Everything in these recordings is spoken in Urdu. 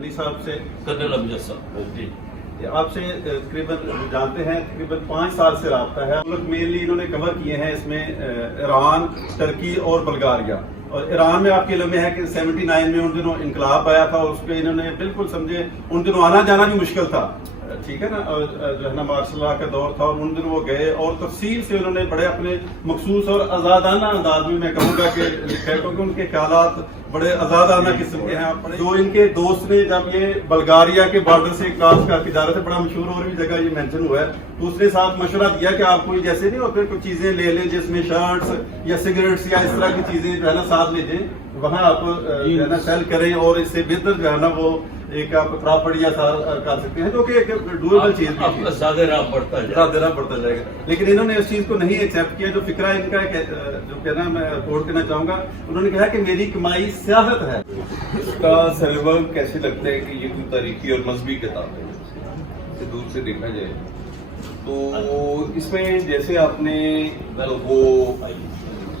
امجد صاحب سے. کرنل امجد صاحب جی آپ سے تقریباً جانتے ہیں تقریباً 5 سال سے رابطہ ہے. ملک مینلی انہوں نے کور کیے ہیں اس میں ایران، ترکی اور بلغاریہ. اور ایران میں آپ کے علم میں ہے کہ 79 میں ان دنوں انقلاب آیا تھا اور اس پہ انہوں نے بالکل سمجھے ان دنوں آنا جانا بھی مشکل تھا، ٹھیک ہے نا، اور جو ہے نا مارشل لا کا دور تھا اور ان دنوں وہ گئے اور تفصیل سے انہوں نے بڑے اپنے مخصوص اور آزادانہ انداز میں کہوں گا کہ لکھا ہے، کیونکہ ان کے خیالات بڑے آزادانہ قسم کے ہیں. جو ان کے دوست نے جب یہ بلغاریہ کے بارڈر سے کراس کر کے جا رہے تھے، بڑا مشہور اور بھی جگہ یہ مینشن ہوا ہے، تو اس نے ساتھ مشورہ دیا کہ آپ کوئی جیسے نہیں ہوتے کچھ چیزیں لے لیں جس میں شرٹس یا سگریٹس یا اس طرح کی چیزیں جو ہے نا ساتھ لے جائیں، وہاں آپ جو ہے نا سیل کریں اور اس سے بہتر جو ہے نا وہ ایک آپ پراپرٹی یا کر سکتے ہیں، جو کہ ایک ڈویبل چیز بھی ہے، زیادہ راہ بڑھتا جائے گا. لیکن انہوں نے اس چیز کو نہیں ایکسیپٹ کیا. جو فکرہ ان کا جو کہنا میں کوٹ کرنا چاہوں گا، انہوں نے کہا کہ میری کمائی سیاحت ہے. اس کا سلیبس کیسے لگتا ہے کہ یہ کوئی تاریخی اور مذہبی کتاب ہے سے دور سے دیکھا جائے تو اس میں جیسے آپ نے وہ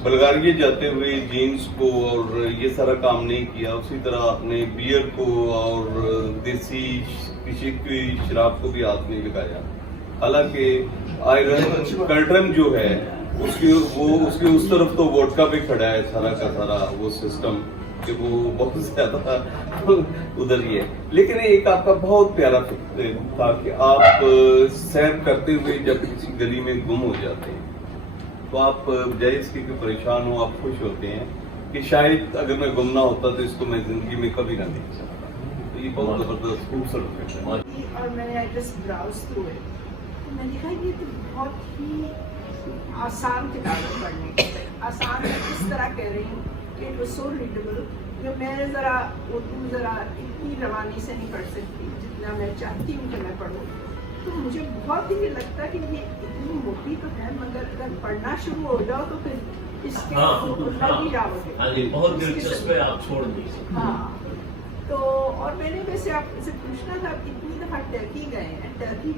بلغاریہ جاتے ہوئے جینس کو اور یہ سارا کام نہیں کیا، اسی طرح آپ نے بیئر کو اور دیسی کسی کی شراب کو بھی ہاتھ نہیں لگایا. حالانکہ آئرن کرٹن جو ہے اس کے اس طرف تو ووڈکا پہ کھڑا ہے سارا کا سارا وہ سسٹم کہ وہ بہت زیادہ ادھر ہی ہے. لیکن ایک آپ کا بہت پیارا تھا کہ آپ سیر کرتے ہوئے جب کسی گلی میں گم ہو جاتے ہیں تو آپ بجائے اس کے پریشان ہو آپ خوش ہوتے ہیں کہ شاید اگر میں گم نہ ہوتا تو اس کو میں زندگی میں کبھی نہ دیکھ سکتا. تو یہ بہت زبردست خوبصورت ہے. اور میں نے جسٹ براؤز تھرو ہے تو میں نے کہا یہ تو بہت ہی آسان کتاب ہے پڑھنے کی. آسان اس طرح کہہ رہی ہوں کہ اٹ واز سو ریڈیبل. جو میں ذرا اردو ذرا اتنی روانی سے نہیں پڑھ سکتی جتنا میں چاہتی ہوں کہ میں پڑھوں، تو مجھے بہت ہی لگتا کہ یہ اتنی موٹی تو ہے مگر اگر پڑھنا شروع ہو جاؤ تو پھر اس کے لگ ہی جاؤ گے. بہت دلچسپ ہے، آپ چھوڑ دیجیے. ہاں تو اور میں نے ویسے آپ سے پوچھنا تھا کتنی دفعہ ٹرکی گئے ہیں، ٹرکی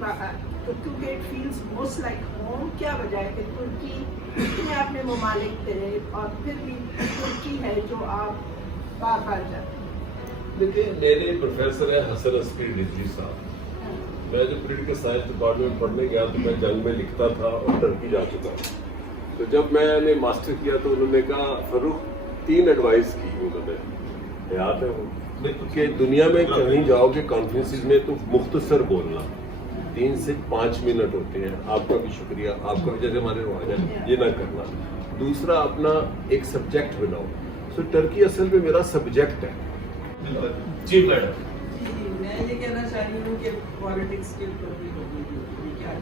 تو کیونکہ it feels most like home. کیا وجہ ہے کہ ترکی اتنے آپ نے ممالک تھے اور پھر بھی ترکی ہے جو آپ بار بار جاتے ہیں؟ دیکھیے میرے پروفیسر ہیں حسن عسکری رضوی صاحب. میں جو پولیٹیکل سائنس ڈپارٹمنٹ پڑھنے گیا تو میں جنگ میں لکھتا تھا اور ٹرکی جا چکا ہوں. تو جب میں نے ماسٹر کیا تو انہوں نے کہا فاروق 3 ایڈوائز کی انہوں نے، یاد ہے وہ کہ دنیا میں کہیں جاؤ گے کانفرنسز میں تو مختصر بولنا، 3 سے 5 منٹ ہوتے ہیں. آپ کا بھی شکریہ، آپ کا بھی جیسے ہمارے رواج ہے یہ نہ کرنا. دوسرا اپنا ایک سبجیکٹ بناؤ. سو ٹرکی اصل میں میرا سبجیکٹ ہے. جی میڈم. میں یہ کہنا چاہ رہی ہوں کہ پالیٹکس کے اوپر بھی ہوگی کیا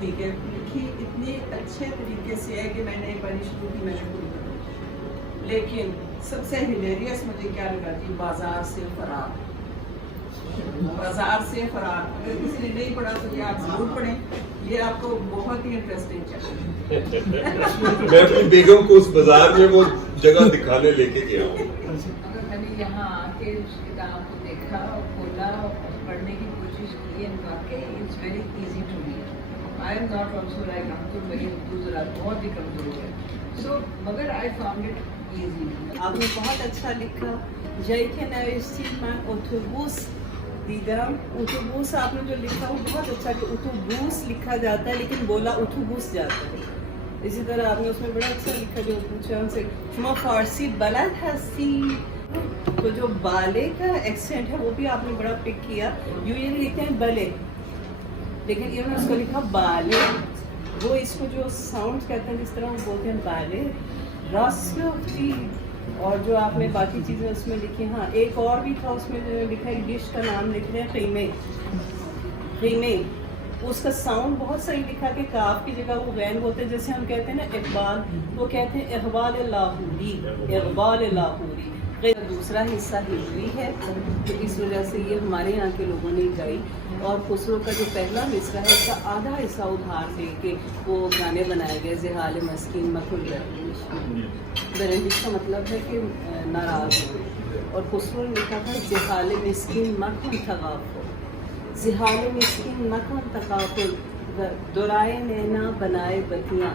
ٹھیک ہے لکھی اتنے اچھے طریقے سے ہے کہ میں نے ایک بار شروع کی میں نے پوری کر، لیکن سب سے ہلیریس مجھے کیا لگا کہ بازار سے فرار. بازار سے فرار اگر کسی نے نہیں پڑھا تو یہ آپ ضرور پڑھیں، یہ آپ کو بہت ہی انٹرسٹنگ چاہیے. میں اپنی بیگم کو اس بازار میں وہ جگہ دکھانے لے کے گیا ہوں. میں نے یہاں آ کے اس کتاب کو دیکھا اور کھولا اور پڑھنے کی کوشش کی. واقعی it's very easy to read. I am not also like ہم تو میری اردو ذرا بہت ہی کمزور ہے سو مگر آئی فاؤنڈ اٹ ایزی. آپ نے بہت اچھا لکھا. جیکن میں اتوبوس دیدم. اتوبوس آپ نے جو لکھا وہ بہت اچھا کہ اتوبوس لکھا جاتا ہے لیکن بولا اتوبوس جاتا ہے. اسی طرح آپ نے اس میں بڑا اچھا لکھا جو پوچھا ان سے شما فارسی بلد ہستی، تو جو بالے کا ایکسینٹ ہے وہ بھی آپ نے بڑا پک کیا. یوزلی لکھتے ہیں بلے لیکن انہوں نے اس کو لکھا بالے. وہ اس کو جو ساؤنڈ کہتے ہیں جس طرح وہ بولتے ہیں بالے راستی. اور جو آپ نے باقی چیزیں اس میں لکھی، ہاں ایک اور بھی تھا اس میں جو لکھا ہے ڈش کا نام لکھ رہے ہیں خیمے. خیمے اس کا ساؤنڈ بہت صحیح لکھا کہ کاف کی جگہ وہ غین بولتے ہیں جیسے ہم کہتے ہیں نا اقبال، وہ کہتے ہیں اقبال لاہوری. اقبال لاہوری دوسرا حصہ ہجوی ہے تو اس وجہ سے یہ ہمارے یہاں کے لوگوں نے گائی. اور خسرو کا جو پہلا مصرع ہے اس کا آدھا حصہ ادھار دے کے وہ گانے بنائے گئے. زحال مسکین مکھن برنجش کا مطلب ہے کہ ناراض ہو. اور خسرو نے لکھا تھا زحال مسکین مکھن تغافل. زحال مسکین مکھن تغافل دورائے نینا بنائے بتیاں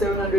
700